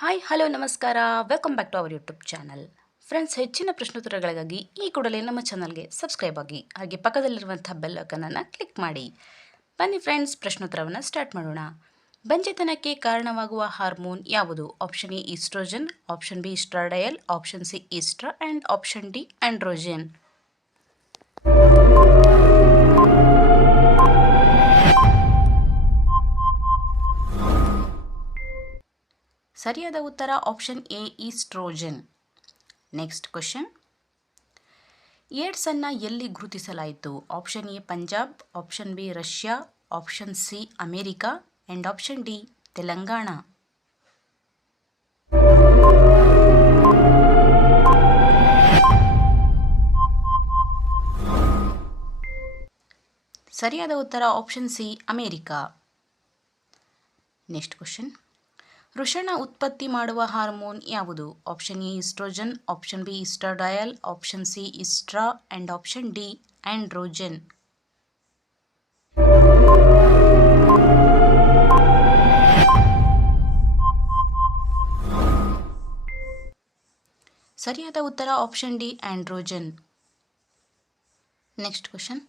Hi hello ನಮಸ್ಕಾರ welcome back to our YouTube channel. Friends, ಹೆಚ್ಚಿನ ಪ್ರಶ್ನೋತ್ತರಗಳಿಗಾಗಿ ಈ ಕೂಡಲೇ ನಮ್ಮ ಚಾನಲ್ಗೆ ಸಬ್ಸ್ಕ್ರೈಬ್ ಆಗಿ ಹಾಗೆ ಪಕ್ಕದಲ್ಲಿರುವಂಥ ಬೆಲ್ ಐಕನನ್ನು ಕ್ಲಿಕ್ ಮಾಡಿ. ಬನ್ನಿ ಫ್ರೆಂಡ್ಸ್, ಪ್ರಶ್ನೋತ್ತರವನ್ನು ಸ್ಟಾರ್ಟ್ ಮಾಡೋಣ. ಬಂಜೆತನಕ್ಕೆ ಕಾರಣವಾಗುವ ಹಾರ್ಮೋನ್ ಯಾವುದು? Option A estrogen, option B estradiol, option C ಈಸ್ಟ್ರಾ ಆ್ಯಂಡ್ ಆಪ್ಷನ್ ಡಿ ಆಂಡ್ರೋಜನ್. ಸರಿಯಾದ ಉತ್ತರ option A estrogen. Next question. ಏಡ್ಸನ್ನು ಎಲ್ಲಿ ಗುರುತಿಸಲಾಯಿತು? Option A Punjab, option B Russia, option C America and option D Telangana. ಸರಿಯಾದ ಉತ್ತರ option C America. Next question. ವೃಷಣ ಉತ್ಪತ್ತಿ ಮಾಡುವ ಹಾರ್ಮೋನ್ ಯಾವುದು? Option A estrogen, option B estradiol, option C ಈಸ್ಟ್ರಾ ಆ್ಯಂಡ್ ಆಪ್ಷನ್ ಡಿ ಆಂಡ್ರೋಜನ್. ಸರಿಯಾದ ಉತ್ತರ option D androgen. Next question.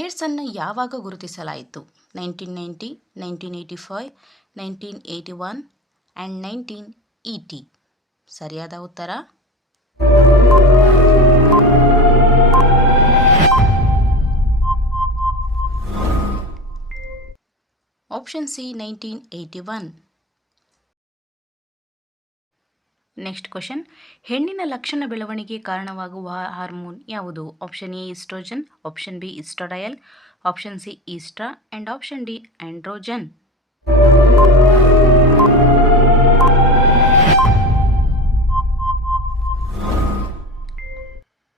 ಏಡ್ಸನ್ನು ಯಾವಾಗ ಗುರುತಿಸಲಾಯಿತು? 1990, 1985, 1981 ಆ್ಯಂಡ್ 1980. ಸರಿಯಾದ ಉತ್ತರ ಆಪ್ಷನ್ ಸಿ 1981. Next question. ಹೆಣ್ಣಿನ ಲಕ್ಷಣ ಬೆಳವಣಿಗೆ ಕಾರಣವಾಗುವ ಹಾರ್ಮೋನ್ ಯಾವುದು? Option A estrogen, option B estradiol, option C ಈಸ್ಟ್ರಾ ಆ್ಯಂಡ್ ಆಪ್ಷನ್ ಡಿ ಆಂಡ್ರೋಜನ್.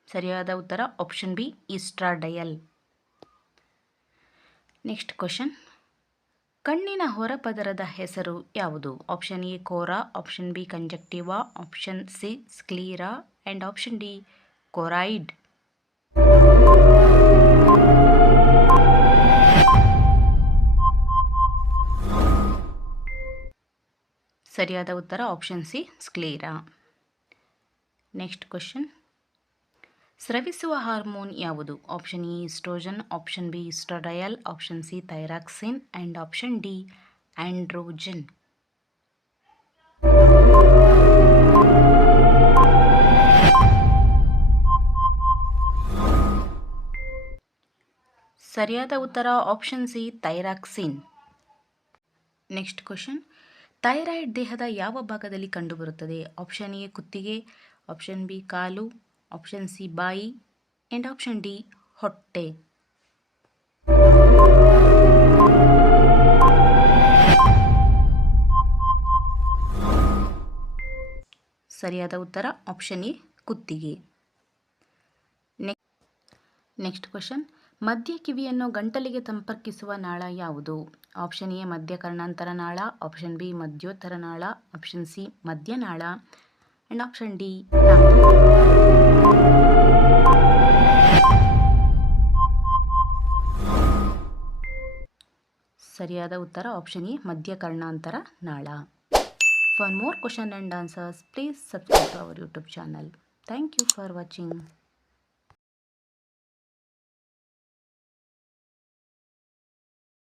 ಸರಿಯಾದ ಉತ್ತರ option B estradiol. Next question. ಕಣ್ಣಿನ ಹೊರಪದರದ ಹೆಸರು ಯಾವುದು? ಆಪ್ಷನ್ ಎ ಕೋರಾ, option B conjunctiva, option C sclera and option D choroid. ಸರಿಯಾದ ಉತ್ತರ option C sclera. Next question. ಸ್ರವಿಸುವ ಹಾರ್ಮೋನ್ ಯಾವುದು? Option A estrogen, option B estradiol, option C thyroxine and option D androgen. ಸರಿಯಾದ ಉತ್ತರ option C thyroxine. Next question. Thyroid ದೇಹದ ಯಾವ ಭಾಗದಲ್ಲಿ ಕಂಡುಬರುತ್ತದೆ? ಆಪ್ಷನ್ ಎ ಕುತ್ತಿಗೆ, ಆಪ್ಷನ್ ಬಿ ಕಾಲು, ಆಪ್ಷನ್ ಸಿ ಬಾಯಿ ಆ್ಯಂಡ್ ಆಪ್ಷನ್ ಡಿ ಹೊಟ್ಟೆ. ಸರಿಯಾದ ಉತ್ತರ ಆಪ್ಷನ್ ಎ ಕುತ್ತಿಗೆ. Next question. ಮಧ್ಯ ಕಿವಿಯನ್ನು ಗಂಟಲಿಗೆ ಸಂಪರ್ಕಿಸುವ ನಾಳ ಯಾವುದು? ಆಪ್ಷನ್ ಎ ಮಧ್ಯಕರ್ಣಾಂತರ ನಾಳ, ಆಪ್ಷನ್ ಬಿ ಮಧ್ಯೋತ್ತರ ನಾಳ, ಆಪ್ಷನ್ ಸಿ ಮಧ್ಯನಾಳ ಆ್ಯಂಡ್ ಆಪ್ಷನ್ ಡಿ ಸರಿಯಾದ ಉತ್ತರ ಆಪ್ಷನ್ ಎ ಮಧ್ಯಕರ್ಣಾಂತರ ನಾಳ. For more questions and answers, please subscribe to our YouTube channel. Thank you for watching.